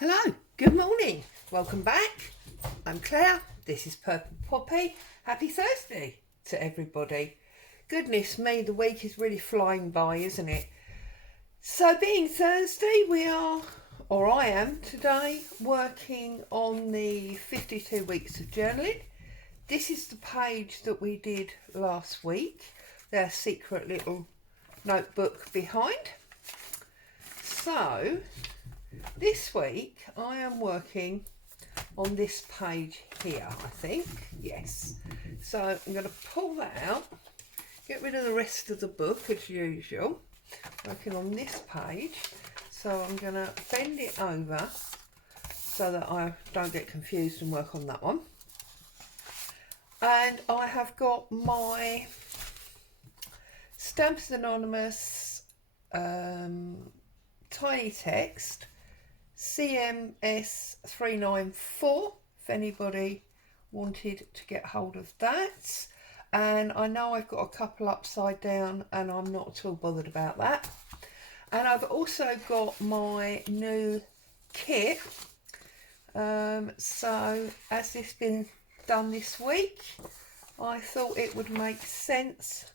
Hello, good morning, welcome back. I'm Claire, this is Purple Poppy. Happy Thursday to everybody. Goodness me, the week is really flying by, isn't it? So, being Thursday, I am today, working on the 52 weeks of journaling. This is the page that we did last week, their secret little notebook behind. So, this week I am working on this page here, I think. Yes. So I'm going to pull that out, get rid of the rest of the book as usual, working on this page. So I'm going to bend it over so that I don't get confused and work on that one. And I have got my Stampers Anonymous tiny text CMS 394 if anybody wanted to get hold of that. And I know I've got a couple upside down and I'm not at all bothered about that. And I've also got my new kit. So as this been done this week, I thought it would make sense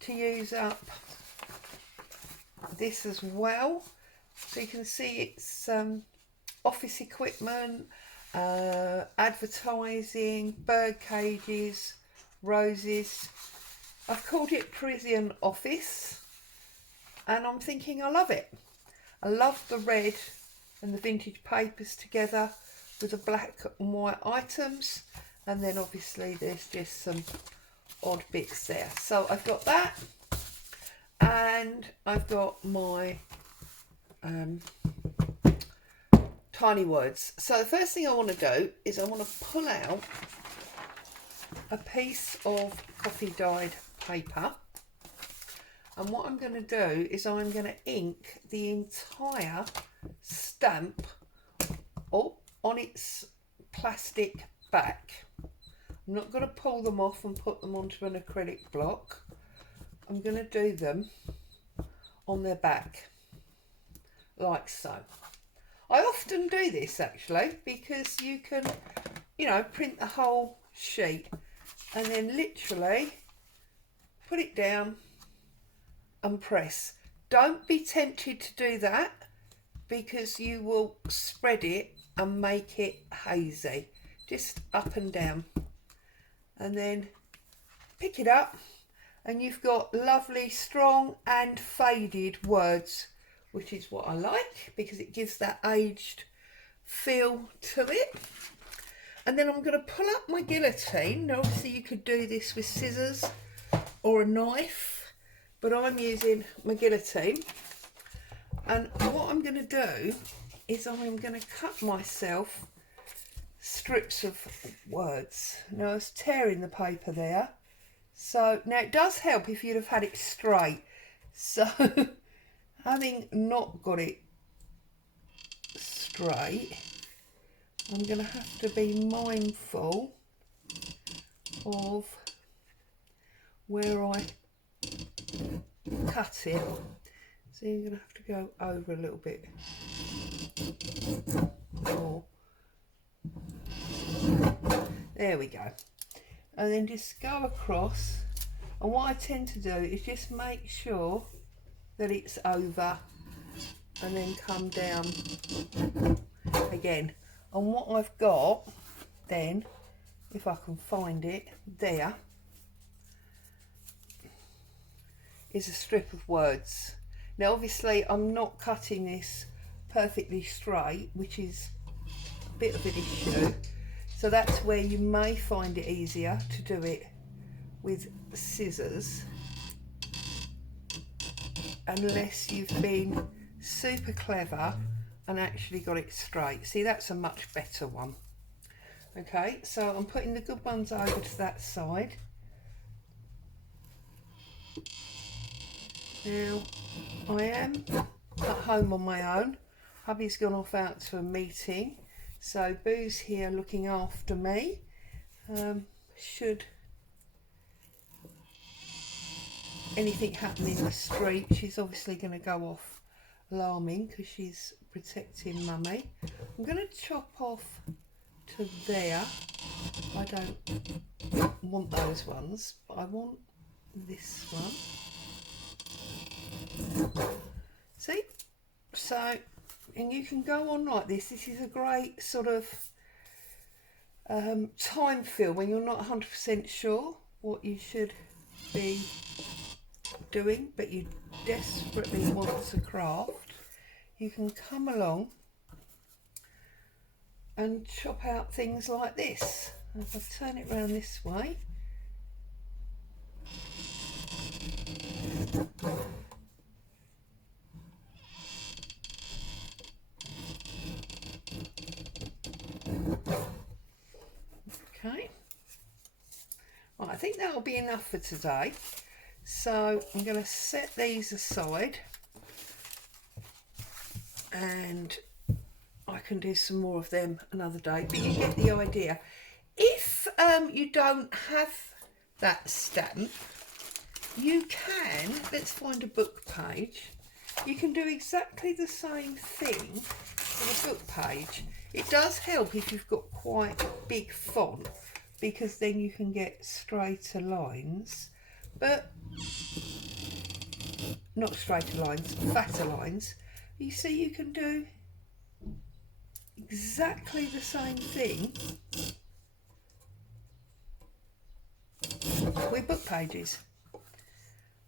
to use up this as well. So you can see it's office equipment, advertising, bird cages, roses. I've called it Parisian Office and I'm thinking I love it. I love the red and the vintage papers together with the black and white items, and then obviously there's just some odd bits there. So I've got that, and I've got my tiny words. So the first thing I want to do is I want to pull out a piece of coffee dyed paper, and what I'm going to do is I'm going to ink the entire stamp on its plastic back. I'm not going to pull them off and put them onto an acrylic block. I'm going to do them on their back like so. I often do this actually because you can, print the whole sheet and then literally put it down and press. Don't be tempted to do that because you will spread it and make it hazy. Just up and down, and then pick it up and you've got lovely strong and faded words, which is what I like because it gives that aged feel to it. And then I'm going to pull up my guillotine. Now obviously you could do this with scissors or a knife, but I'm using my guillotine. And what I'm going to do is I'm going to cut myself strips of words. Now I was tearing the paper there. So now it does help if you'd have had it straight. So having not got it straight, I'm going to have to be mindful of where I cut it. So you're going to have to go over a little bit more. There we go. And then just go across. And what I tend to do is just make sure that it's over and then come down again. And what I've got then, if I can find it, there is a strip of words. Now obviously I'm not cutting this perfectly straight, which is a bit of an issue. So that's where you may find it easier to do it with scissors, unless you've been super clever and actually got it straight. See, that's a much better one. Okay, so I'm putting the good ones over to that side. Now, I am at home on my own. Hubby's gone off out to a meeting, so Boo's here looking after me. Should anything happen in the street, she's obviously going to go off alarming because she's protecting Mummy. I'm going to chop off to there. I don't want those ones, but I want this one. See? So, and you can go on like this. This is a great sort of time fill when you're not 100% sure what you should be doing, but you desperately want to craft. You can come along and chop out things like this. If I turn it around this way, okay. Right, I think that will be enough for today. So I'm going to set these aside and I can do some more of them another day, but you get the idea. If you don't have that stamp, you can, let's find a book page, you can do exactly the same thing with a book page. It does help if you've got quite big font, because then you can get straighter lines, but not straighter lines, fatter lines. You see, you can do exactly the same thing with book pages.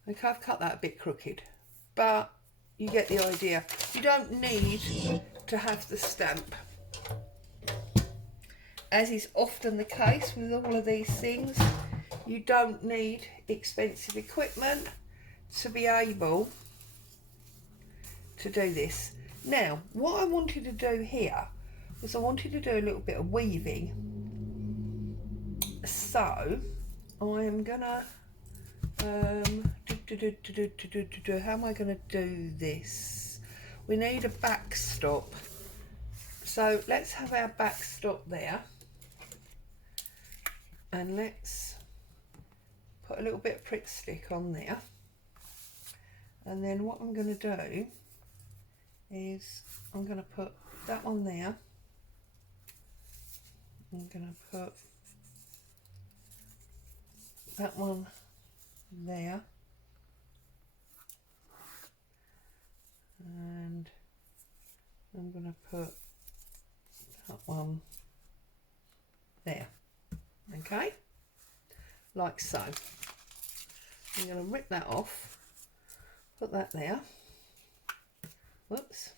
Okay, I've cut that a bit crooked, but you get the idea. You don't need to have the stamp. As is often the case with all of these things, you don't need expensive equipment to be able to do this. Now, what I wanted to do here was I wanted to do a little bit of weaving. So I am gonna how am I gonna do this? We need a backstop. So let's have our backstop there. And let's put a little bit of Pritt Stick on there. And then what I'm going to do is I'm going to put that one there. I'm going to put that one there. And I'm going to put that one there. Okay, like so. I'm going to rip that off, put that there. Whoops.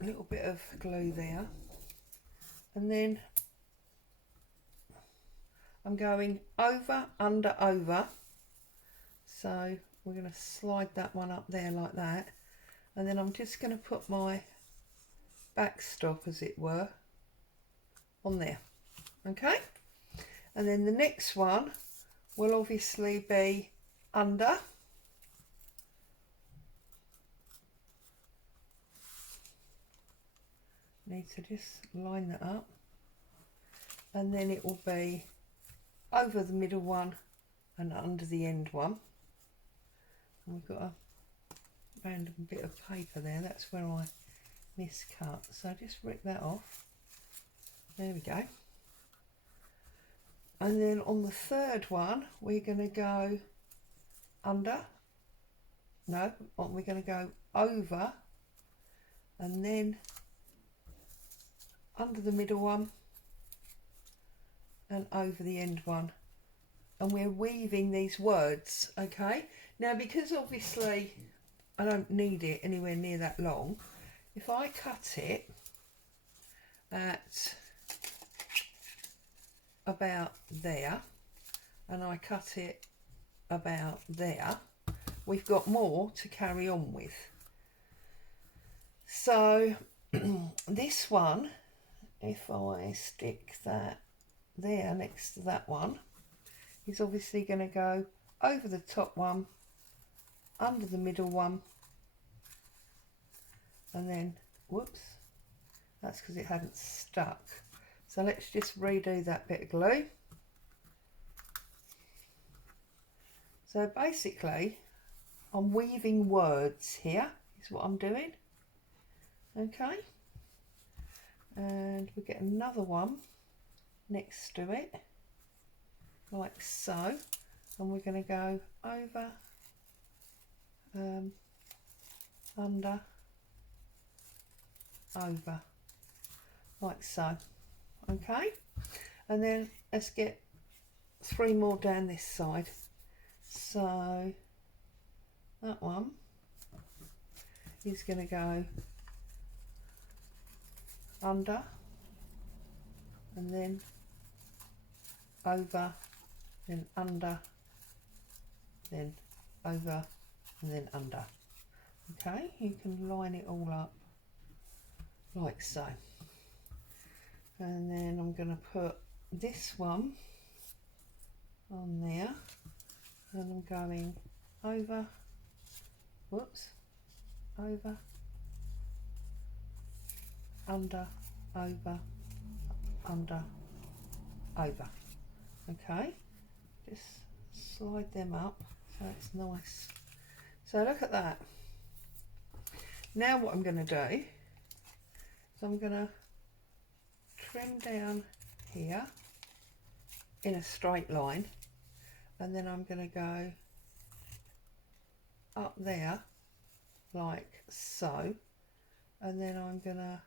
A little bit of glue there. And then I'm going over, under, over. So we're going to slide that one up there like that. And then I'm just going to put my backstop, as it were, on there. Okay, and then the next one will obviously be under, need to just line that up, and then it will be over the middle one and under the end one. And we've got a random bit of paper there, that's where I miscut, so just rip that off. There we go. And then on the third one, we're going to go under, no, we're going to go over, and then under the middle one, and over the end one. And we're weaving these words, okay? Now, because obviously I don't need it anywhere near that long, if I cut it at about there and I cut it about there, we've got more to carry on with. So this one, if I stick that there next to that one, is obviously going to go over the top one, under the middle one, and then whoops, that's because it hadn't stuck. So let's just redo that bit of glue. So basically I'm weaving words here, is what I'm doing. Okay. And we get another one next to it, like so. And we're going to go over, under, over, like so. Okay. And then let's get 3 more down this side. So that one is going to go under and then over, then under, then over and then under. Okay, you can line it all up like so. And then I'm going to put this one on there, and I'm going over, whoops, over, under, over, under, over. Okay, just slide them up so it's nice. So look at that. Now what I'm going to do is I'm going to trim down here in a straight line, and then I'm going to go up there like so, and then I'm going to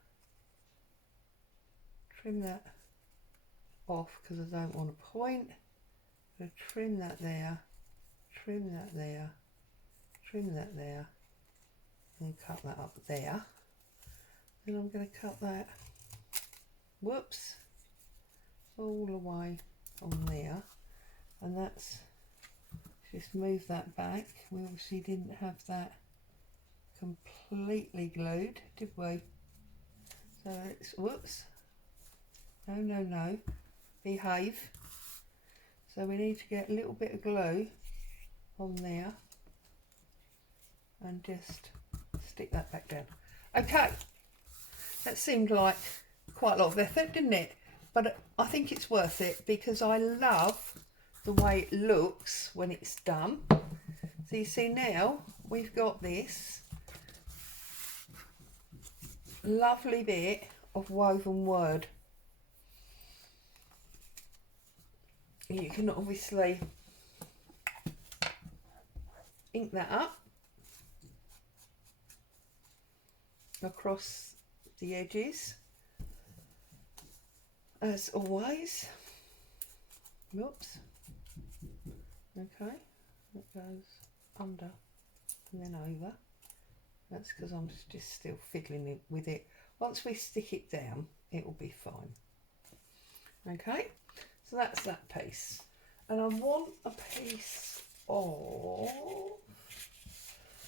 trim that off because I don't want a point. I'm going to trim that there, trim that there, trim that there, and cut that up there. Then I'm going to cut that, whoops, all the way on there, and that's, just move that back. We obviously didn't have that completely glued, did we? So it's, whoops, no, behave. So we need to get a little bit of glue on there and just stick that back down. Okay, that seemed like quite a lot of effort, didn't it? But I think it's worth it because I love the way it looks when it's done. So you see now we've got this lovely bit of woven word. You can obviously ink that up across the edges as always. Whoops. Okay, that goes under and then over. That's because I'm just still fiddling with it. Once we stick it down, it will be fine. Okay, so that's that piece. And I want a piece of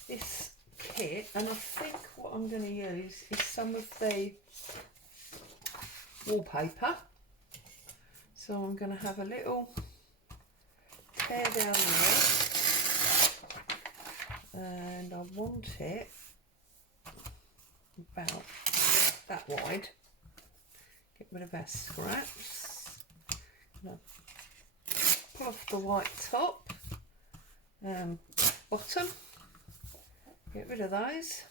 this kit, and I think what I'm going to use is some of the wallpaper. So I'm going to have a little tear down there, and I want it about that wide. Get rid of our scraps. Pull off the white top and bottom. Get rid of those.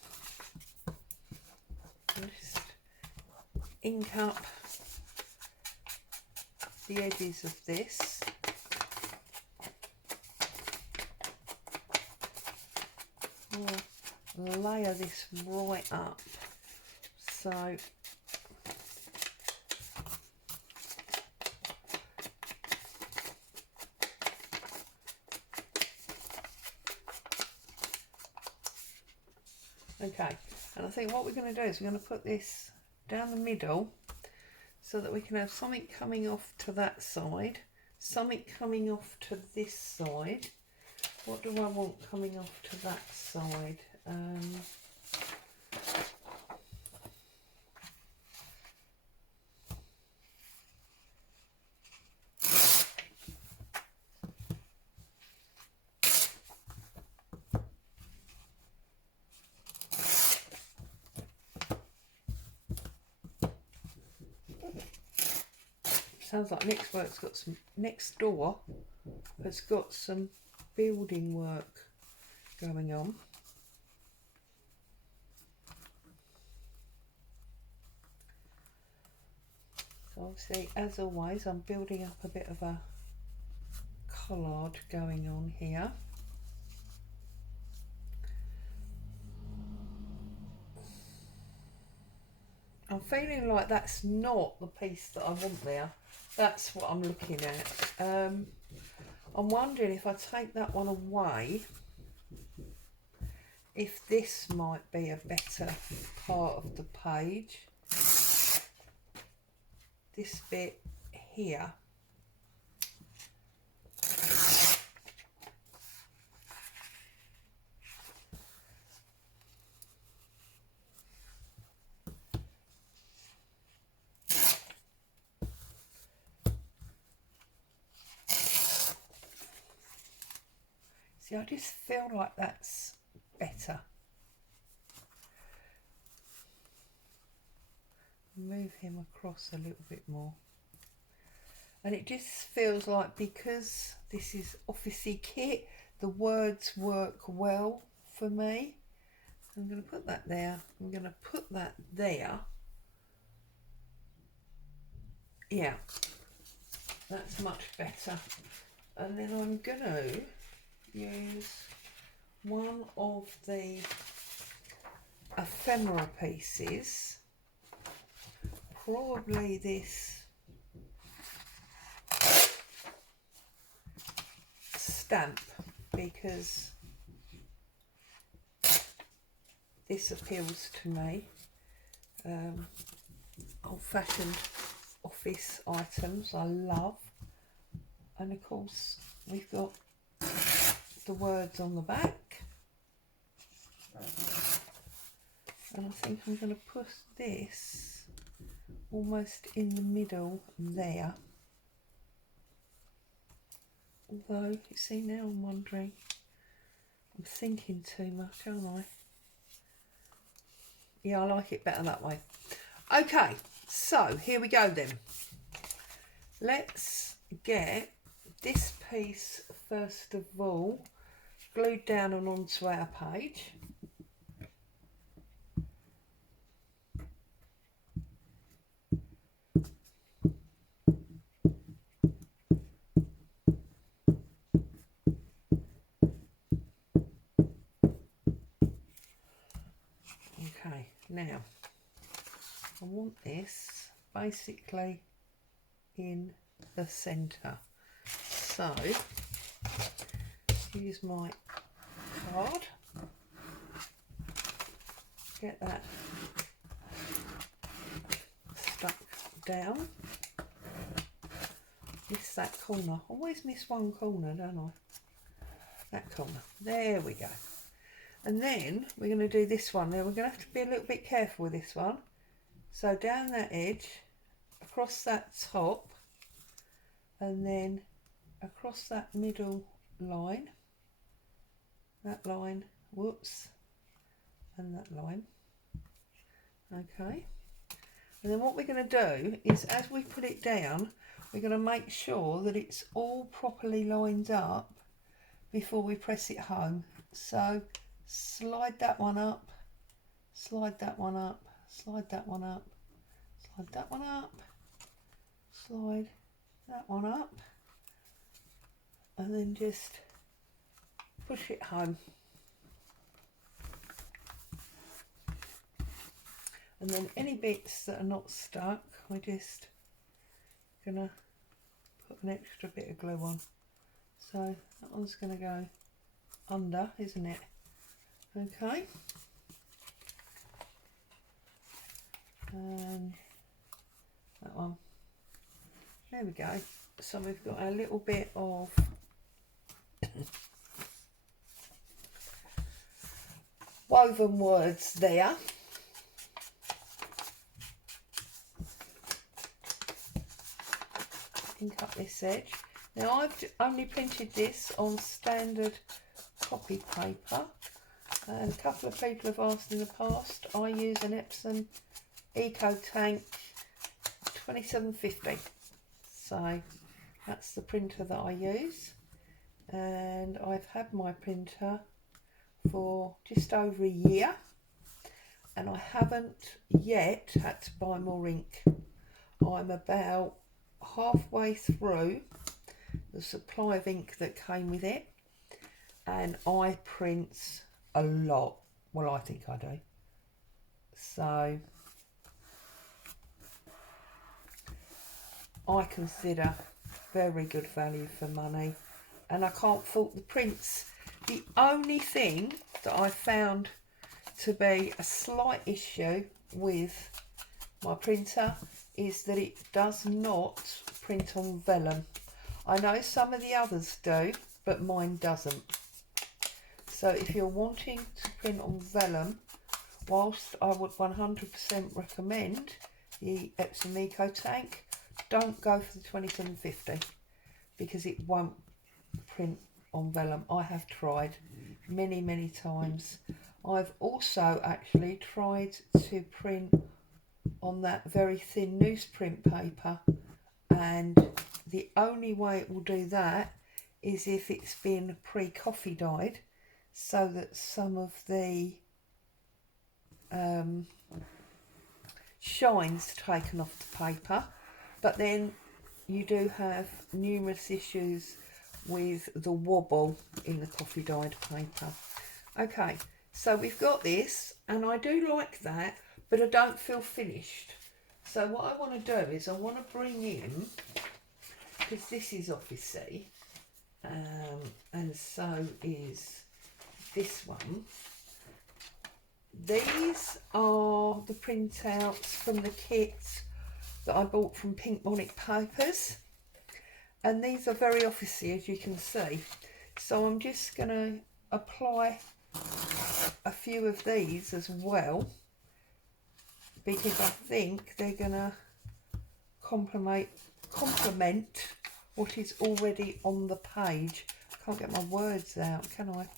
And just ink up the edges of this. I'll layer this right up. So okay, and I think what we're going to do is we're going to put this down the middle so that we can have something coming off to that side, something coming off to this side. What do I want coming off to that side? Sounds like next door has got some building work going on. So obviously, as always, I'm building up a bit of a collard going on here. I'm feeling like that's not the piece that I want there. That's what I'm looking at. I'm wondering if I take that one away, if this might be a better part of the page. This bit here. See, I just feel like that's better. Move him across a little bit more. And it just feels like, because this is officey kit, the words work well for me. I'm going to put that there. I'm going to put that there. Yeah, that's much better. And then I'm going to use one of the ephemera pieces, probably this stamp, because this appeals to me. Old-fashioned office items I love, and of course we've got the words on the back, and I think I'm going to put this almost in the middle there. Although, you see, now I'm wondering, I'm thinking too much, aren't I? Yeah, I like it better that way. Okay, so here we go then. Let's get this piece first of all glued down and onto our page. Okay, now I want this basically in the centre. So use my card, get that stuck down. Miss that corner. Always miss one corner, don't I? That corner. There we go. And then we're going to do this one. Now we're going to have to be a little bit careful with this one. So down that edge, across that top, and then across that middle line, that line, whoops, and that line. Okay. And then what we're going to do is, as we put it down, we're going to make sure that it's all properly lined up before we press it home. So slide that one up, slide that one up, slide that one up, slide that one up, slide that one up, and then just push it home. And then any bits that are not stuck, we're just gonna put an extra bit of glue on. So that one's gonna go under, isn't it? Okay. And that one. There we go. So we've got a little bit of woven words there. Ink up this edge. Now I've only printed this on standard copy paper, and a couple of people have asked in the past. I use an Epson EcoTank 2750, so that's the printer that I use, and I've had my printer for just over a year, and I haven't yet had to buy more ink. I'm about halfway through the supply of ink that came with it, and I print a lot. Well, I think I do. So I consider very good value for money, and I can't fault the prints. The only thing that I found to be a slight issue with my printer is that it does not print on vellum. I know some of the others do, but mine doesn't. So if you're wanting to print on vellum, whilst I would 100% recommend the Epson Eco Tank, don't go for the 2750 because it won't print on vellum. I have tried many times. I've also actually tried to print on that very thin newsprint paper, and the only way it will do that is if it's been pre-coffee dyed, so that some of the shine's taken off the paper. But then you do have numerous issues with the wobble in the coffee dyed paper. Okay, so we've got this, and I do like that, but I don't feel finished. So what I want to do is I want to bring in, because this is Office-C, and so is this one. These are the printouts from the kit that I bought from Pink Monarch Papers, and these are very Office-y, as you can see. So I'm just going to apply a few of these as well, because I think they're going to complement what is already on the page. I can't get my words out, can I?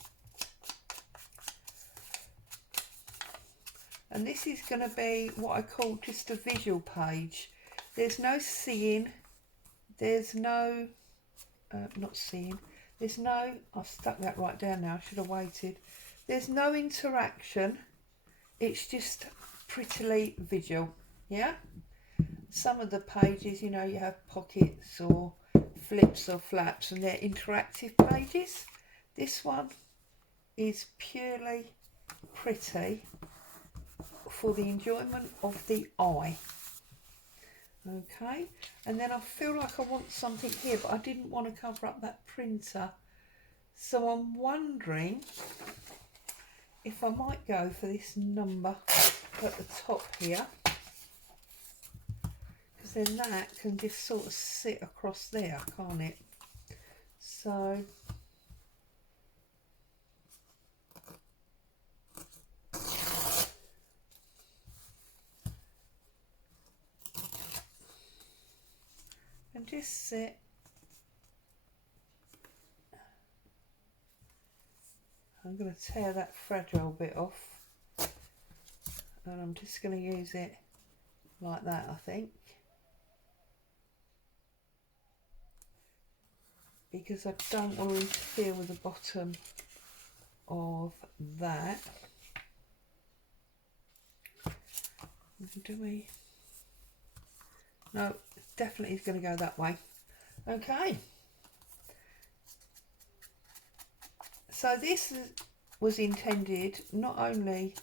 And this is going to be what I call just a visual page. There's no seeing, there's no, not seeing, there's no, I've stuck that right down now, I should have waited. There's no interaction, it's just prettily visual, yeah? Some of the pages, you know, you have pockets or flips or flaps, and they're interactive pages. This one is purely pretty for the enjoyment of the eye. Okay, and then I feel like I want something here, but I didn't want to cover up that printer, so I'm wondering if I might go for this number at the top here, because then that can just sort of sit across there, can't it? So and just sit. I'm going to tear that fragile bit off, and I'm just going to use it like that, I think, because I don't want to interfere with the bottom of that. Do we? No, definitely is going to go that way. Okay. So this was intended not only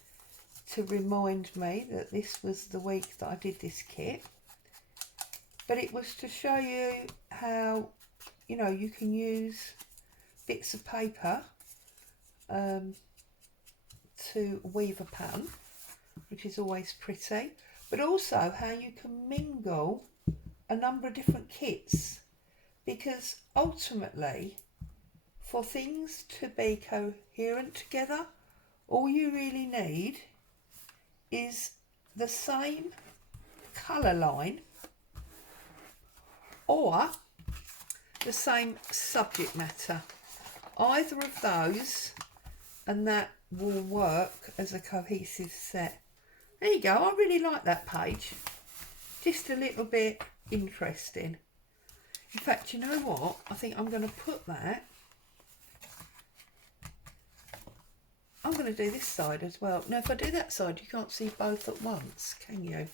to remind me that this was the week that I did this kit, but it was to show you how, you know, you can use bits of paper to weave a pattern, which is always pretty, but also how you can mingle a number of different kits, because ultimately for things to be coherent together, all you really need is the same colour line or the same subject matter. Either of those, and that will work as a cohesive set. There you go, I really like that page. Just a little bit interesting. In fact, you know what? I think I'm going to put that I'm going to do this side as well. Now if I do that side you can't see both at once, can you?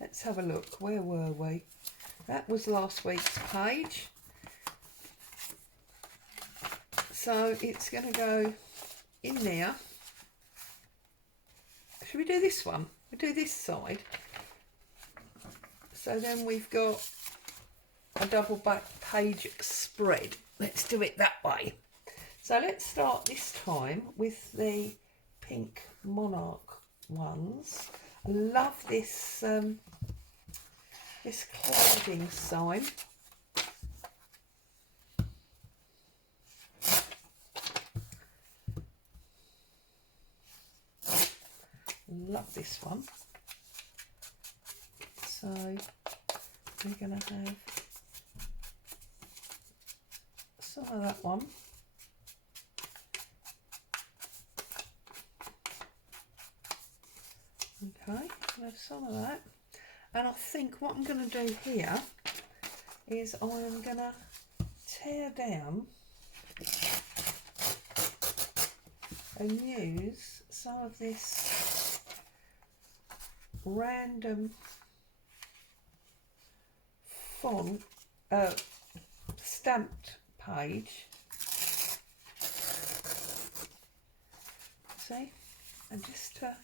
Let's have a look. Where were we? That was last week's page. So it's going to go in there. Should we do this one? We do this side. So then we've got a double back page spread. Let's do it that way. So let's start this time with the pink monarch ones. I love this this clothing sign. Love this one. So we're going to have some of that one. Okay, I'll have some of that. And I think what I'm going to do here is I'm going to tear down and use some of this random font, stamped page. See? And just to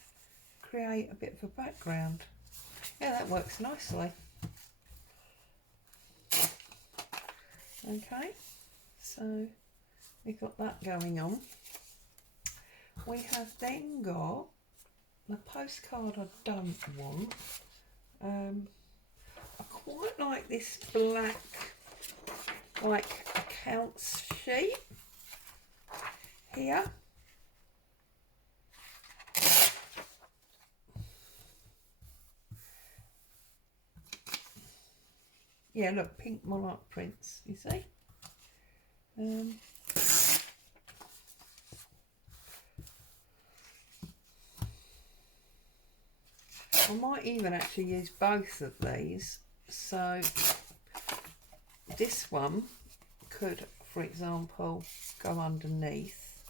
create a bit of a background. Yeah, that works nicely. Okay, so we've got that going on. We have then got the postcard I don't want. I quite like this black, like, accounts sheet here. Yeah, look, pink monarch prints, you see? I might even actually use both of these. So this one could, for example, go underneath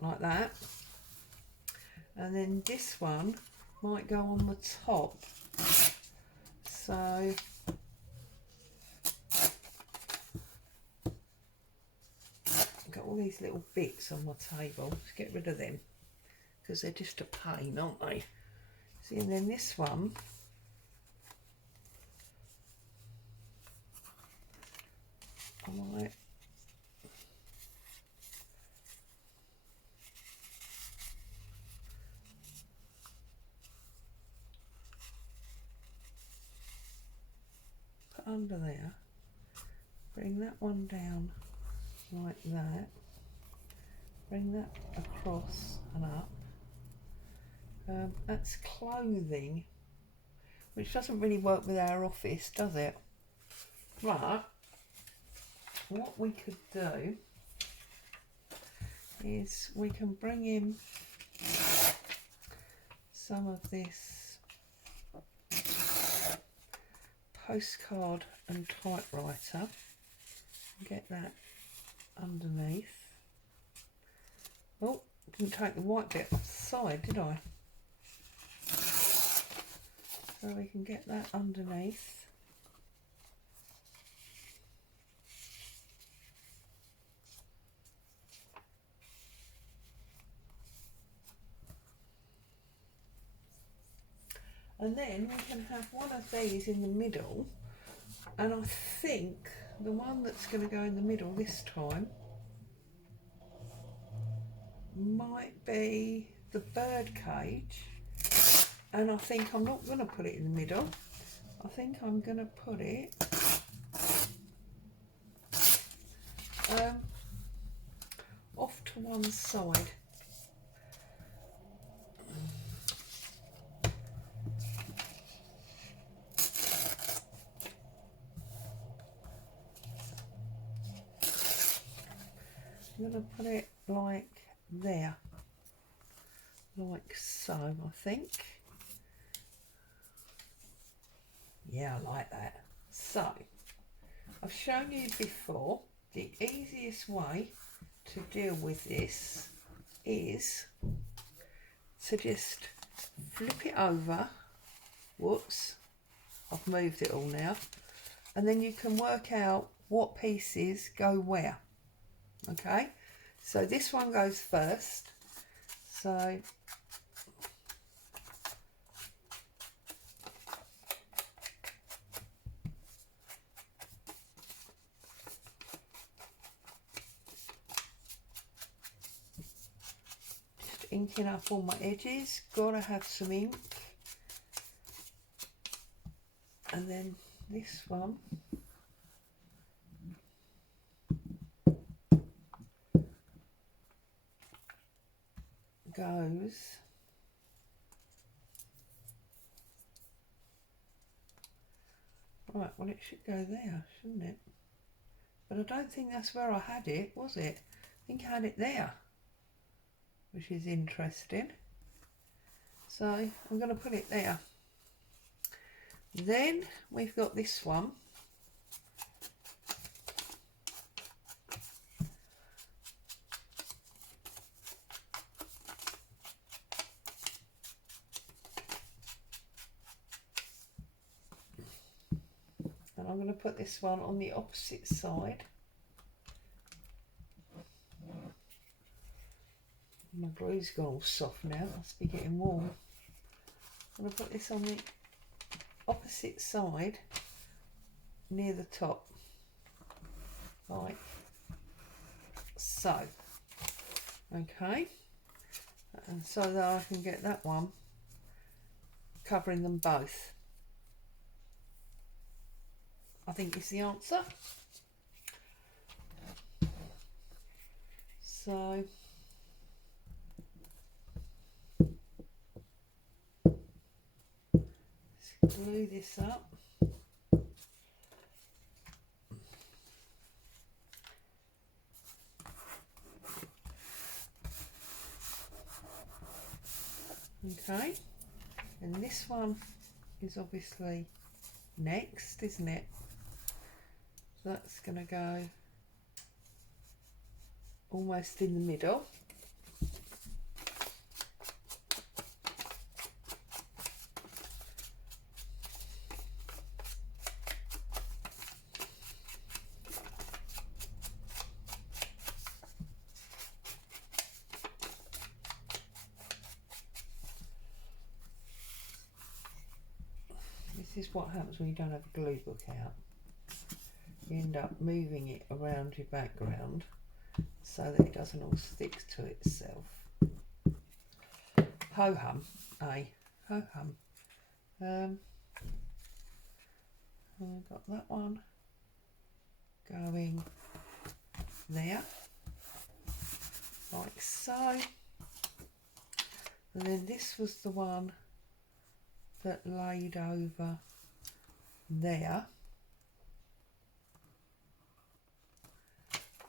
like that. And then this one might go on the top. So I've got all these little bits on my table. Let's get rid of them because they're just a pain, aren't they? See, and then this one I might put under there, bring that one down like that, bring that across and up. That's clothing, which doesn't really work with our office, does it? But what we could do is we can bring in some of this postcard and typewriter, get that underneath. Oh, didn't take the white bit off the side, did I? So we can get that underneath. And then we can have one of these in the middle, and I think the one that's going to go in the middle this time might be the bird cage, and I think I'm not going to put it in the middle. I think I'm going to put it off to one side. I'm going to put it like there, like so, I think. Yeah, I like that. So, I've shown you before the easiest way to deal with this is to just flip it over. Whoops, I've moved it all now. And then you can work out what pieces go where. Okay, so this one goes first. So just inking up all my edges. Gotta have some ink. And then this one goes right. Well, it should go there, shouldn't it? But I don't think that's where I had it, was it? I think I had it there, which is interesting. So I'm going to put it there. Then we've got this one. And I'm going to put this one on the opposite side. My glue's gone all soft now, must be getting warm. I'm going to put this on the opposite side near the top, like so. Okay, and so that I can get that one covering them both. I think is the answer. So let's glue this up. Okay, and this one is obviously next, isn't it? So that's going to go almost in the middle. This is what happens when you don't have a glue book out. You end up moving it around your background so that it doesn't all stick to itself. Ho hum, eh? Ho hum. I've got that one going there, like so. And then this was the one that laid over there.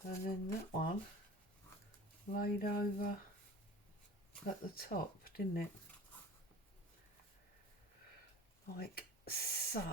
And then that one laid over at the top, didn't it? Like so.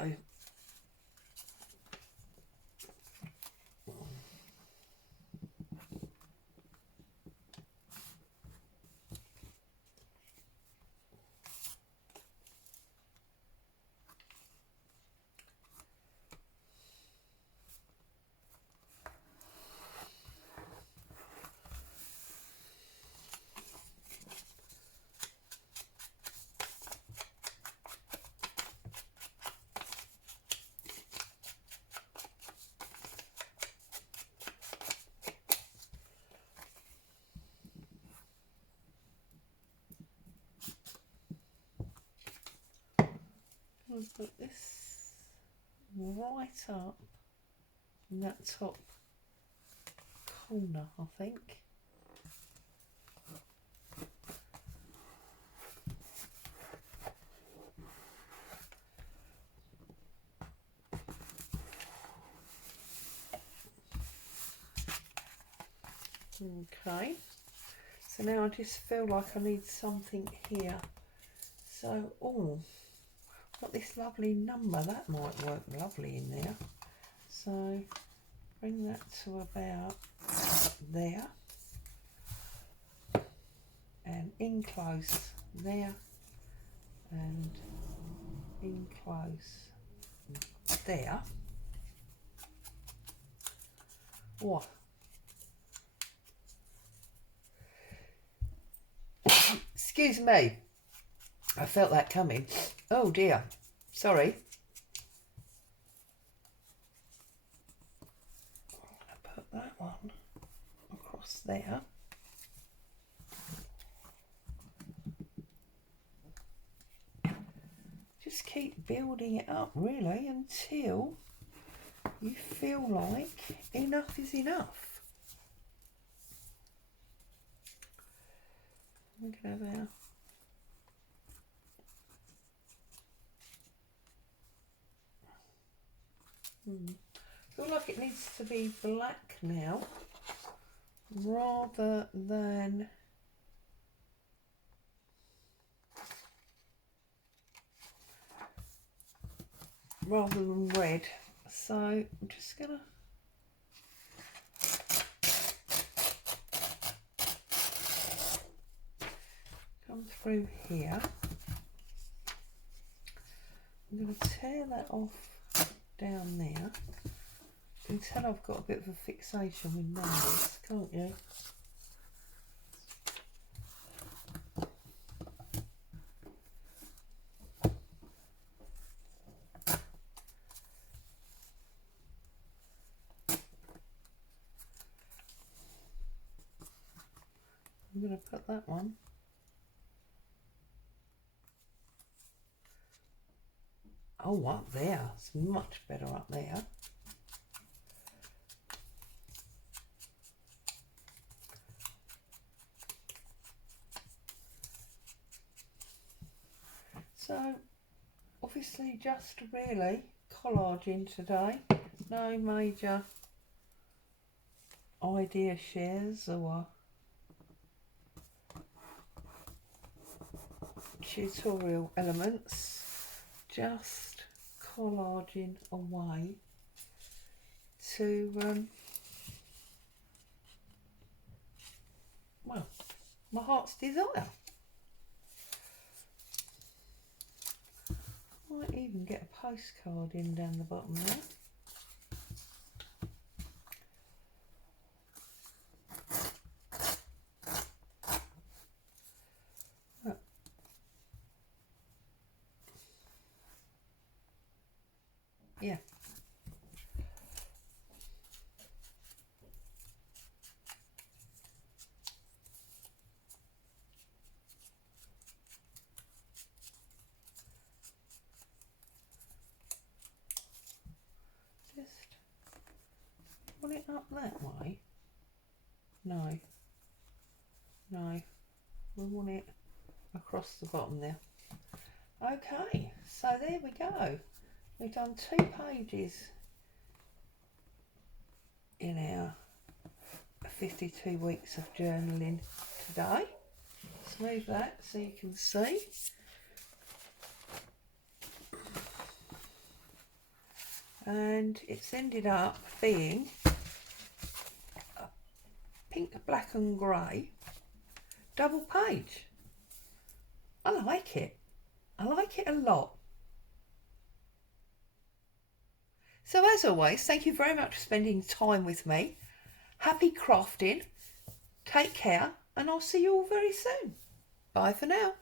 I'll put this right up in that top corner, I think. Okay, so now I just feel like I need something here. So, oh, got this lovely number, that might work lovely in there. So bring that to about there, and in close there, and in close there. Oh. Excuse me, I felt that coming. Oh dear, sorry. I'll put that one across there. Just keep building it up really until you feel like enough is enough. Look at there. Feel like it needs to be black now, rather than red. So I'm just gonna come through here. I'm going to tear that off down there. You can tell I've got a bit of a fixation with nails, can't you? I'm going to put that one up there. It's much better up there. So obviously just really collaging today. No major idea shares or tutorial elements, just collaging away to well, my heart's desire. Might even get a postcard in down the bottom there. Yeah. Just put it up that way. No. No. We want it across the bottom there. Okay, so there we go. We've done 2 pages in our 52 weeks of journaling today. Let's move that so you can see. And it's ended up being a pink, black and grey double page. I like it. I like it a lot. So as always, thank you very much for spending time with me. Happy crafting. Take care, and I'll see you all very soon. Bye for now.